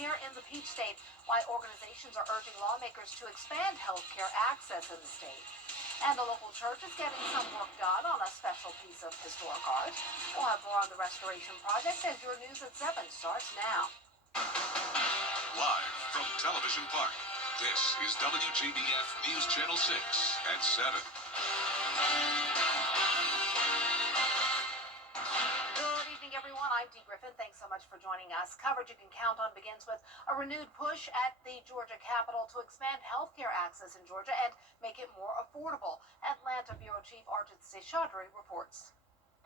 here in the Peach State, why organizations are urging lawmakers to expand health care access in the state. And the local church is getting some work done on a special piece of historic art. We'll have more on the restoration project as your news at 7 starts now. Live from Television Park, this is WJBF News Channel 6 at 7. I'm Dee Griffin. Thanks so much for joining us. Coverage you can count on begins with a renewed push at the Georgia Capitol to expand health care access in Georgia and make it more affordable. Atlanta Bureau Chief Archit Seshadri reports.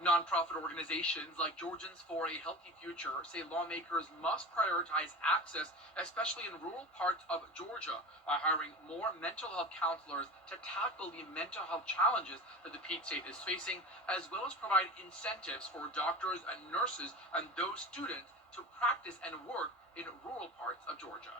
Nonprofit organizations like Georgians for a Healthy Future say lawmakers must prioritize access, especially in rural parts of Georgia, by hiring more mental health counselors to tackle the mental health challenges that the Peach State is facing, as well as provide incentives for doctors and nurses and those students to practice and work in rural parts of Georgia.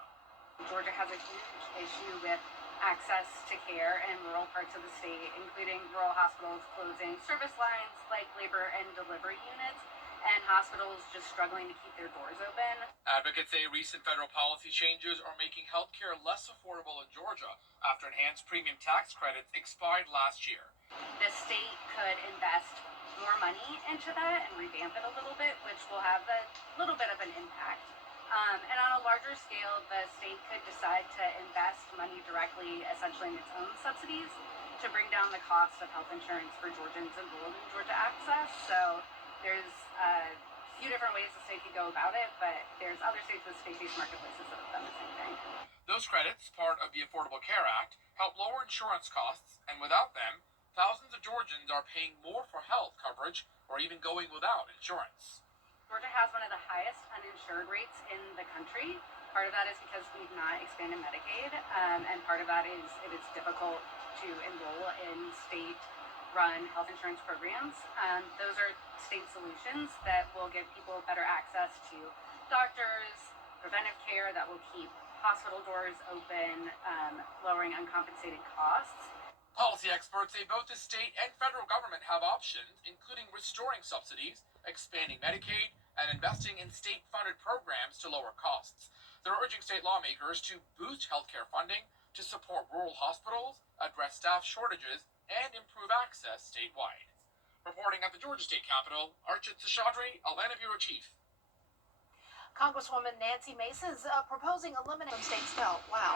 Georgia has a huge issue with access to care in rural parts of the state, including rural hospitals closing service lines like labor and delivery units, and hospitals just struggling to keep their doors open. Advocates say recent federal policy changes are making healthcare less affordable in Georgia after enhanced premium tax credits expired last year. The state could invest more money into that and revamp it a little bit, which will have a little bit of an impact. And on a larger scale, the state could decide to invest money directly, essentially in its own subsidies, to bring down the cost of health insurance for Georgians enrolled in Georgia Access. So there's a few different ways the state could go about it, but there's other states with state-based marketplaces that have done the same thing. Those credits, part of the Affordable Care Act, help lower insurance costs, and without them, thousands of Georgians are paying more for health coverage or even going without insurance. Georgia has one of the highest uninsured rates in the country. Part of that is because we've not expanded Medicaid, and part of that is it is difficult to enroll in state-run health insurance programs. Those are state solutions that will give people better access to doctors, preventive care that will keep hospital doors open, lowering uncompensated costs. Policy experts say both the state and federal government have options, including restoring subsidies, expanding Medicaid, and investing in state-funded programs to lower costs. They're urging state lawmakers to boost healthcare funding to support rural hospitals, address staff shortages, and improve access statewide. Reporting at the Georgia State Capitol, Archit Seshadri, Atlanta Bureau Chief. Congresswoman Nancy Mason's proposing eliminating state snow. Wow.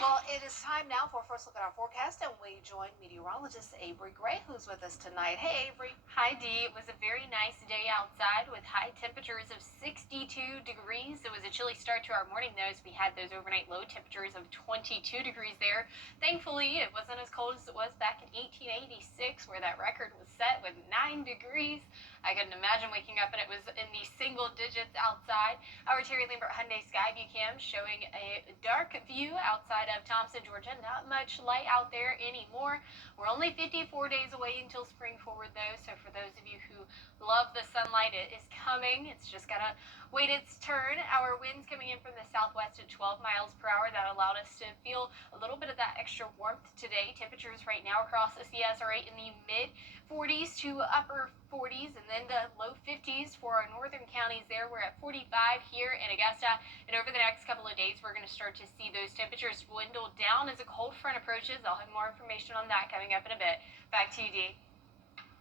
Well, it is time now for a first look at our forecast, and we join meteorologist Avery Gray, who's with us tonight. Hey, Avery. Hi, Dee. It was a very nice day outside with high temperatures of 62 degrees. It was a chilly start to our morning, though, as we had those overnight low temperatures of 22 degrees there. Thankfully, it wasn't as cold as it was back in 1886, where that record was set with 9 degrees. I couldn't imagine waking up and it was in the single digits outside. Our Terry Lambert Hyundai Skyview cam showing a dark view outside of Thompson, Georgia. Not much light out there anymore. We're only 54 days away until spring forward, though. So for those of you who love the sunlight, it is coming. It's just got to wait its turn. Our winds coming in from the southwest at 12 miles per hour. That allowed us to feel a little bit of that extra warmth today. Temperatures right now across the CS are in the mid 40s to upper 40s, and then the low 50s for our northern counties there. We're at 45 here in Augusta, and over the next couple of days we're going to start to see those temperatures dwindle down as a cold front approaches. I'll have more information on that coming up in a bit. Back to you, Dee.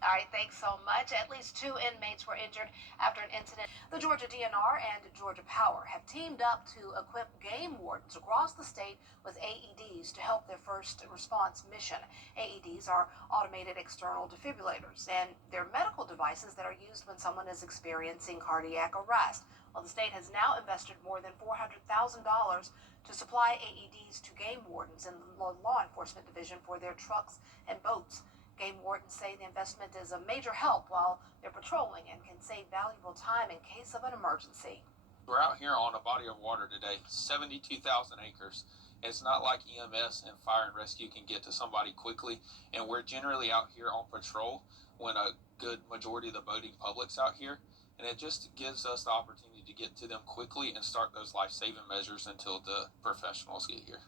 All right, thanks so much. At least 2 inmates were injured after an incident. The Georgia DNR and Georgia Power have teamed up to equip game wardens across the state with AEDs to help their first response mission. AEDs are automated external defibrillators, and they're medical devices that are used when someone is experiencing cardiac arrest. Well, the state has now invested more than $400,000 to supply AEDs to game wardens in the law enforcement division for their trucks and boats. Game wardens say the investment is a major help while they're patrolling and can save valuable time in case of an emergency. We're out here on a body of water today, 72,000 acres. It's not like EMS and fire and rescue can get to somebody quickly, and we're generally out here on patrol when a good majority of the boating public's out here, and it just gives us the opportunity to get to them quickly and start those life-saving measures until the professionals get here.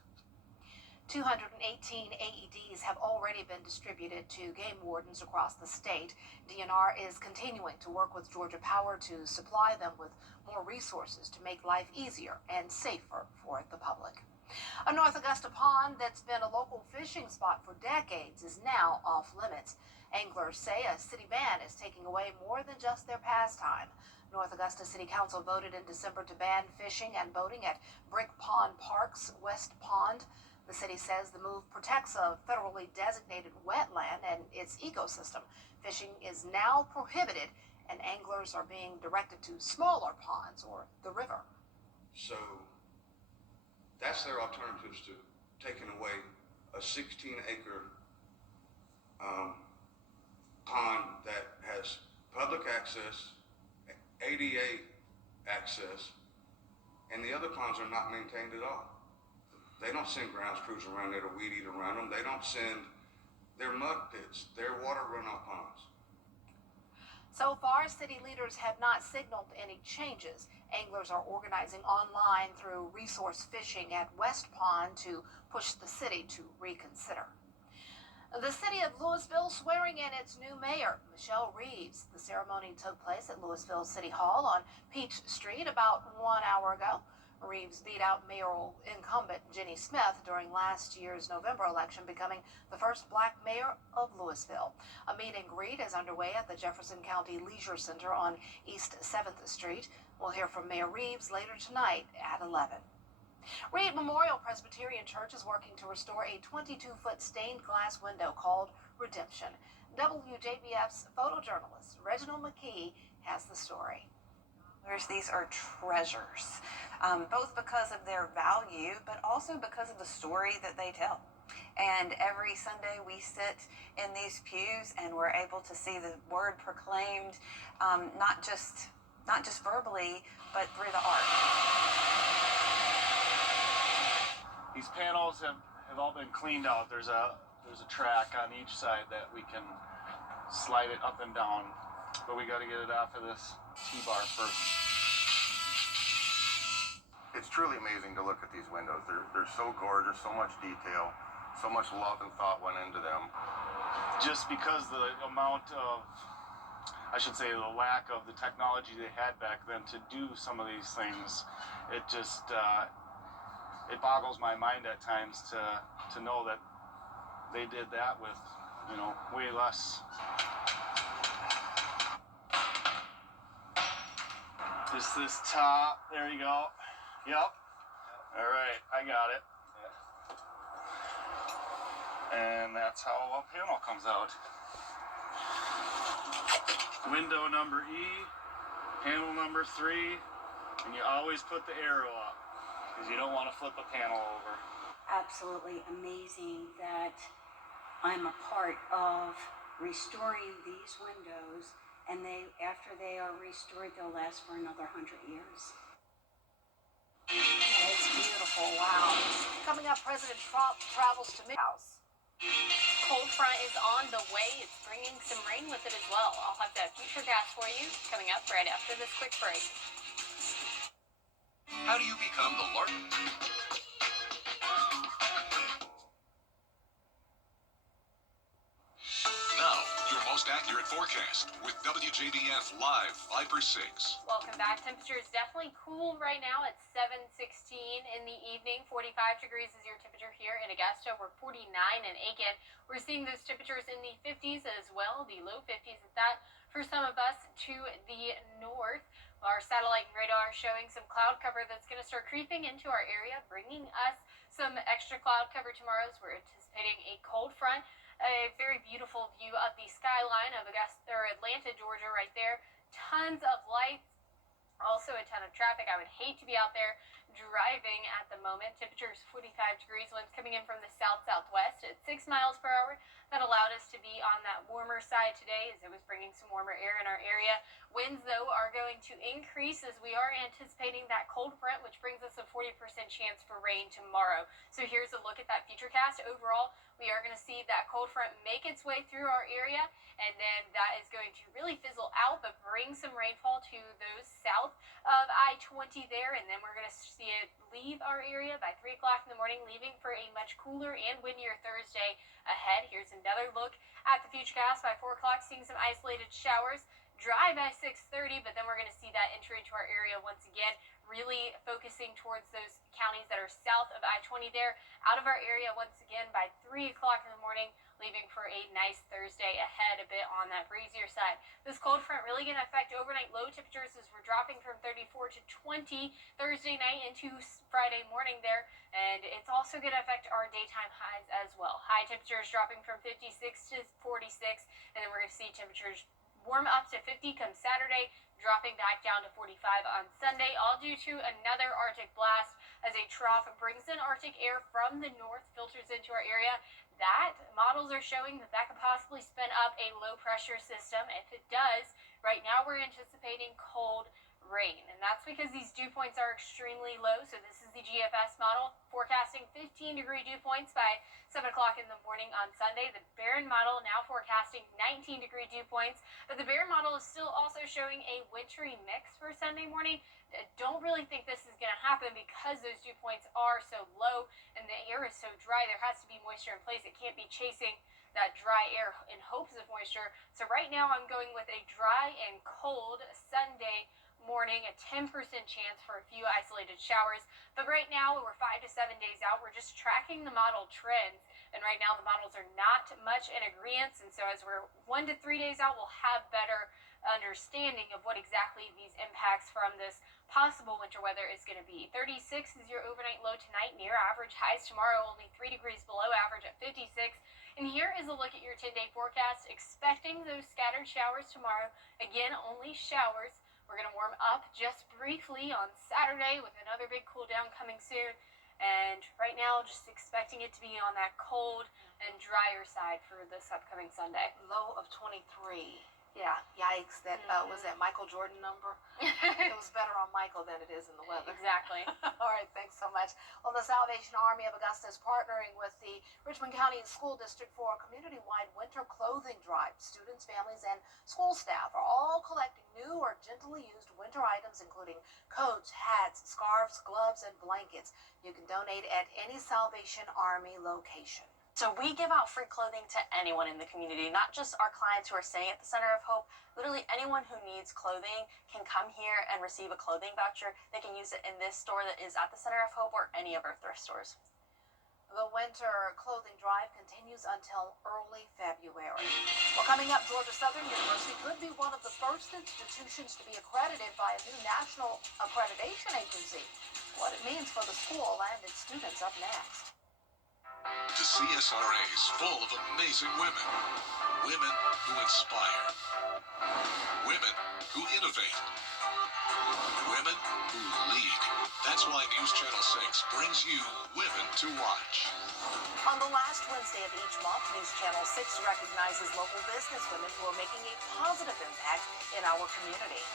218 AEDs have already been distributed to game wardens across the state. DNR is continuing to work with Georgia Power to supply them with more resources to make life easier and safer for the public. A North Augusta pond that's been a local fishing spot for decades is now off limits. Anglers say a city ban is taking away more than just their pastime. North Augusta City Council voted in December to ban fishing and boating at Brick Pond Park's West Pond. The city says the move protects a federally designated wetland and its ecosystem. Fishing is now prohibited, and anglers are being directed to smaller ponds or the river. So that's their alternatives to taking away a 16-acre pond that has public access, ADA access, and the other ponds are not maintained at all. They don't send grounds crews around there to weed eat around them. They don't send their mud pits, their water runoff ponds. So far, city leaders have not signaled any changes. Anglers are organizing online through resource fishing at West Pond to push the city to reconsider. The city of Louisville swearing in its new mayor, Michelle Reeves. The ceremony took place at Louisville City Hall on Peach Street about 1 hour ago. Reeves beat out mayoral incumbent Jenny Smith during last year's November election, becoming the first black mayor of Louisville. A meet and greet is underway at the Jefferson County Leisure Center on East 7th Street. We'll hear from Mayor Reeves later tonight at 11. Reed Memorial Presbyterian Church is working to restore a 22-foot stained glass window called Redemption. WJBF's photojournalist Reginald McKee has the story. These are treasures, both because of their value, but also because of the story that they tell. And every Sunday we sit in these pews and we're able to see the word proclaimed, not just verbally, but through the art. These panels have all been cleaned out. There's a track on each side that we can slide it up and down, but we got to get it off of this T-bar first. It's truly amazing to look at these windows. They're so gorgeous, so much detail, so much love and thought went into them. Just because the amount of, I should say, the lack of the technology they had back then to do some of these things, it just, it boggles my mind at times to know that they did that with, way less. Just this top, there you go. Yep. All right, I got it. And that's how a panel comes out. Window number E, panel number 3, and you always put the arrow up because you don't want to flip a panel over. Absolutely amazing that I'm a part of restoring these windows, and after they are restored, they'll last for another 100 years. It's beautiful, wow. Coming up, President Trump travels to House. Cold front is on the way. It's bringing some rain with it as well. I'll have that future gas for you coming up right after this quick break. How do you become the largest? Now, your most accurate forecast with WJBF Live 5/6. Welcome back. Temperature is definitely cool right now at 7:16 in the evening. 45 degrees is your temperature here in Augusta. We're 49 in Aiken. We're seeing those temperatures in the 50s as well, the low 50s at that for some of us to the north. Our satellite and radar showing some cloud cover that's going to start creeping into our area, bringing us some extra cloud cover tomorrow as we're anticipating a cold front. A very beautiful view of the skyline of Augusta or Atlanta, Georgia, right there. Tons of lights, also a ton of traffic. I would hate to be out there driving at the moment. Temperature is 45 degrees. Winds coming in from the south-southwest at 6 miles per hour. That allowed us to be on that warmer side today as it was bringing some warmer air in our area. Winds, though, are going to increase as we are anticipating that cold front, which brings us a 40% chance for rain tomorrow. So here's a look at that futurecast. Overall, we are going to see that cold front make its way through our area, and then that is going to really fizzle out, but bring some rainfall to those south of I-20 there, and then we're going to see see it leave our area by 3 o'clock in the morning, leaving for a much cooler and windier Thursday ahead. Here's another look at the futurecast. By 4 o'clock, seeing some isolated showers. Dry by 6:30, but then we're going to see that entry into our area once again, really focusing towards those counties that are south of I-20 there, out of our area once again by 3 o'clock in the morning, leaving for a nice Thursday ahead, a bit on that breezier side. This cold front really going to affect overnight low temperatures as we're dropping from 34 to 20 Thursday night into Friday morning there, and it's also going to affect our daytime highs as well. High temperatures dropping from 56 to 46, and then we're going to see temperatures warm up to 50 come Saturday, dropping back down to 45 on Sunday, all due to another Arctic blast as a trough brings in Arctic air from the north, filters into our area. That models are showing that could possibly spin up a low pressure system. If it does, right now we're anticipating cold rain, and that's because these dew points are extremely low. So this is the GFS model forecasting 15-degree dew points by 7 o'clock in the morning on Sunday. The Barron model now forecasting 19-degree dew points, but the Barron model is still also showing a wintry mix for Sunday morning. I don't really think this is going to happen because those dew points are so low and the air is so dry. There has to be moisture in place. It can't be chasing that dry air in hopes of moisture. So right now I'm going with a dry and cold Sunday morning, a 10% chance for a few isolated showers. But right now we're 5 to 7 days out. We're just tracking the model trends, and right now the models are not much in agreement. And so as we're 1 to 3 days out, we'll have better understanding of what exactly these impacts from this possible winter weather is going to be. 36 is your overnight low tonight, near average. Highs tomorrow only 3 degrees below average at 56. And here is a look at your 10-day forecast, expecting those scattered showers tomorrow. Again, only showers. We're going to warm up just briefly on Saturday with another big cool down coming soon. And right now, just expecting it to be on that cold and drier side for this upcoming Sunday. Low of 23. Yeah, yikes. That was that Michael Jordan number. It was better on Michael than it is in the weather. Exactly. All right, thanks so much. Well, the Salvation Army of Augusta is partnering with the Richmond County School District for a community-wide winter clothing drive. Students, families, and school staff are all collecting new or gently used winter items, including coats, hats, scarves, gloves, and blankets. You can donate at any Salvation Army location. So we give out free clothing to anyone in the community, not just our clients who are staying at the Center of Hope. Literally anyone who needs clothing can come here and receive a clothing voucher. They can use it in this store that is at the Center of Hope or any of our thrift stores. The winter clothing drive continues until early February. Well, coming up, Georgia Southern University could be one of the first institutions to be accredited by a new national accreditation agency. What it means for the school and its students up next. The CSRA is full of amazing women. Women who inspire. Women who innovate. Women who lead. That's why News Channel 6 brings you Women to Watch. On the last Wednesday of each month, News Channel 6 recognizes local businesswomen who are making a positive impact in our community.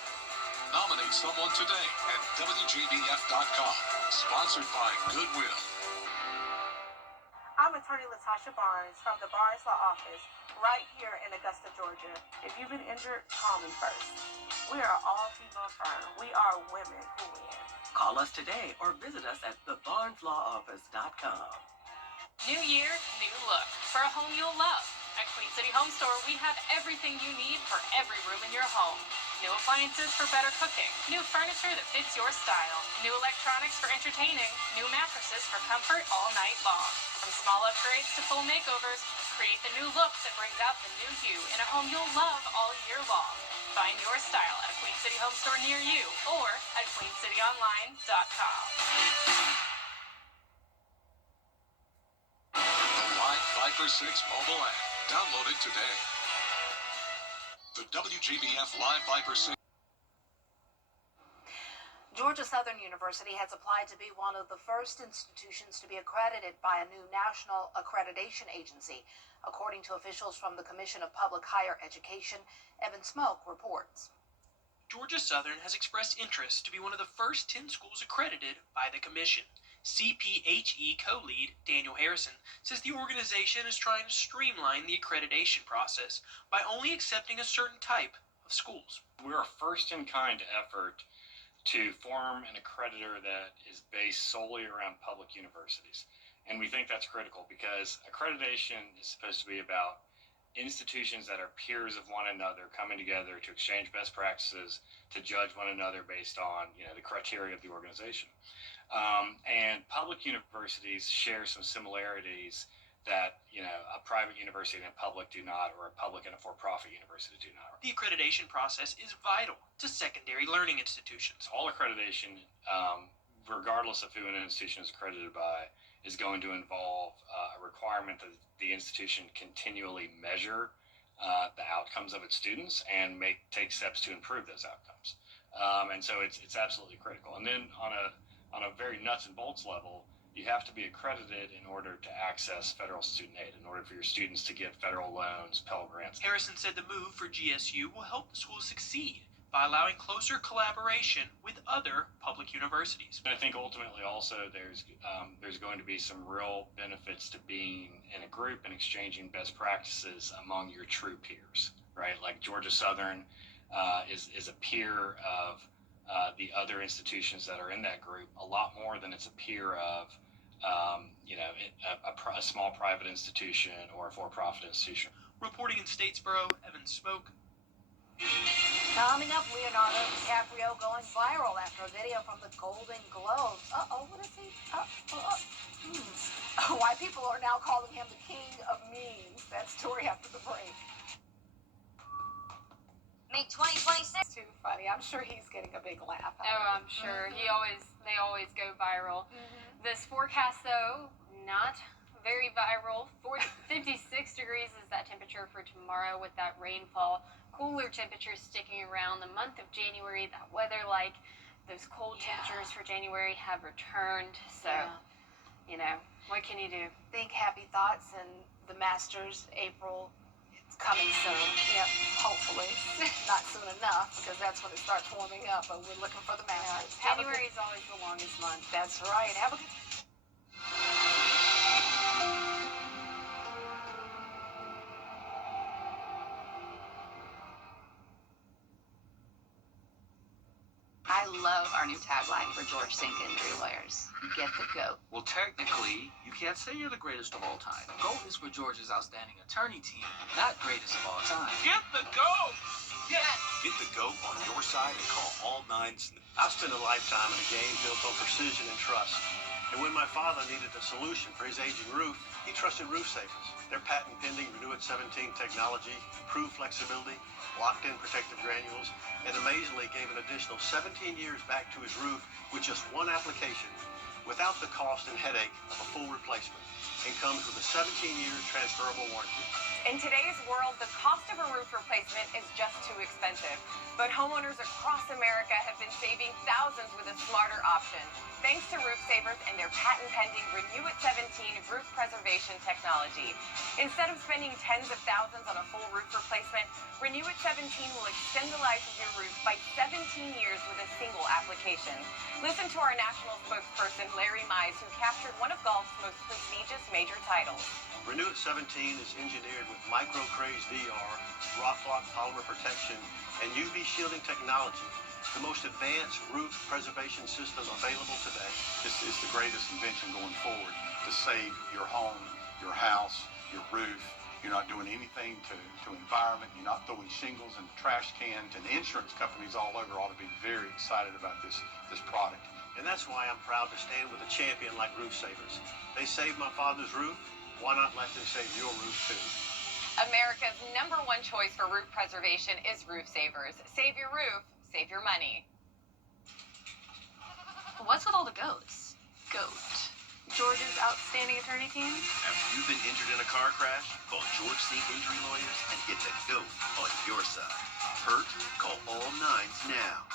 Nominate someone today at WJBF.com. Sponsored by Goodwill. I'm attorney Latasha Barnes from the Barnes Law Office right here in Augusta, Georgia. If you've been injured, call me first. We are an all-female firm. We are women who win. Call us today or visit us at thebarneslawoffice.com. New year, new look. For a home you'll love. At Queen City Home Store, we have everything you need for every room in your home. New appliances for better cooking. New furniture that fits your style. New electronics for entertaining. New mattresses for comfort all night long. From small upgrades to full makeovers, create the new look that brings out the new you in a home you'll love all year long. Find your style at a Queen City Home Store near you or at queencityonline.com. The Live 5 for 6 mobile app. Download it today. The WJBF Live 5 for 6. Georgia Southern University has applied to be one of the first institutions to be accredited by a new national accreditation agency. According to officials from the Commission of Public Higher Education, Evan Smoke reports. Georgia Southern has expressed interest to be one of the first 10 schools accredited by the Commission. CPHE co-lead Daniel Harrison says the organization is trying to streamline the accreditation process by only accepting a certain type of schools. We're a first-in-kind effort to form an accreditor that is based solely around public universities. And we think that's critical because accreditation is supposed to be about institutions that are peers of one another coming together to exchange best practices, to judge one another based on the criteria of the organization. And public universities share some similarities that a private university and a public do not, or a public and a for-profit university do not. The accreditation process is vital to secondary learning institutions. All accreditation, regardless of who an institution is accredited by, is going to involve a requirement that the institution continually measure the outcomes of its students and take steps to improve those outcomes. And so it's absolutely critical. And then on a very nuts and bolts level, you have to be accredited in order to access federal student aid, in order for your students to get federal loans, Pell Grants. Harrison said the move for GSU will help the school succeed by allowing closer collaboration with other public universities. And I think ultimately also there's going to be some real benefits to being in a group and exchanging best practices among your true peers, right? Like Georgia Southern is a peer of the other institutions that are in that group a lot more than it's a peer of a small private institution or a for-profit institution. Reporting in Statesboro, Evan Smoke. Coming up, Leonardo DiCaprio going viral after a video from the Golden Globes. What is he? Why people are now calling him the king of memes. That story after the break. Make 2026. Too funny. I'm sure he's getting a big laugh. Oh, I'm sure. They always go viral. This forecast, though, not very viral. 56 degrees is that temperature for tomorrow with that rainfall. Cooler temperatures sticking around the month of January. That weather, like those cold temperatures for January, have returned. So, what can you do? Think happy thoughts, and the Masters, April. Coming soon. Yeah, hopefully. Not soon enough, because that's when it starts warming up, but we're looking for the Masters. January is always the longest month. That's right. Have a good... I love our new tagline for George Sink Injury Lawyers. Get the GOAT. Well, technically, you can't say you're the greatest of all time. GOAT is for George's outstanding attorney team, not greatest of all time. Get the GOAT! Yes! Get the GOAT on your side and call all 9. I've spent a lifetime in a game built on precision and trust. And when my father needed a solution for his aging roof, he trusted Roof Savers. Their patent-pending Renew It 17 technology, improved flexibility, locked-in protective granules, and amazingly gave an additional 17 years back to his roof with just one application, without the cost and headache of a full replacement, and comes with a 17-year transferable warranty. In today's world, the cost of a roof replacement is just too expensive. But homeowners across America have been saving thousands with a smarter option, thanks to Roof Savers and their patent-pending Renew It 17 roof preservation technology. Instead of spending tens of thousands on a full roof replacement, Renew It 17 will extend the life of your roof by 17 years with a single application. Listen to our national spokesperson, Larry Mize, who captured one of golf's most prestigious major titles. Renew It 17 is engineered with micro-craze VR, rock lock polymer protection, and UV shielding technology, the most advanced roof preservation system available today. This is the greatest invention going forward to save your home, your house, your roof. You're not doing anything to environment. You're not throwing shingles in the trash cans, and the insurance companies all over ought to be very excited about this product. And that's why I'm proud to stand with a champion like Roof Savers. They saved my father's roof. Why not let them save your roof too? America's #1 choice for roof preservation is Roof Savers. Save your roof, save your money. What's with all the goats? GOAT. George's outstanding attorney team. Have you been injured in a car crash? Call George Sink Injury Lawyers and get the GOAT on your side. Hurt? Call all 9s now.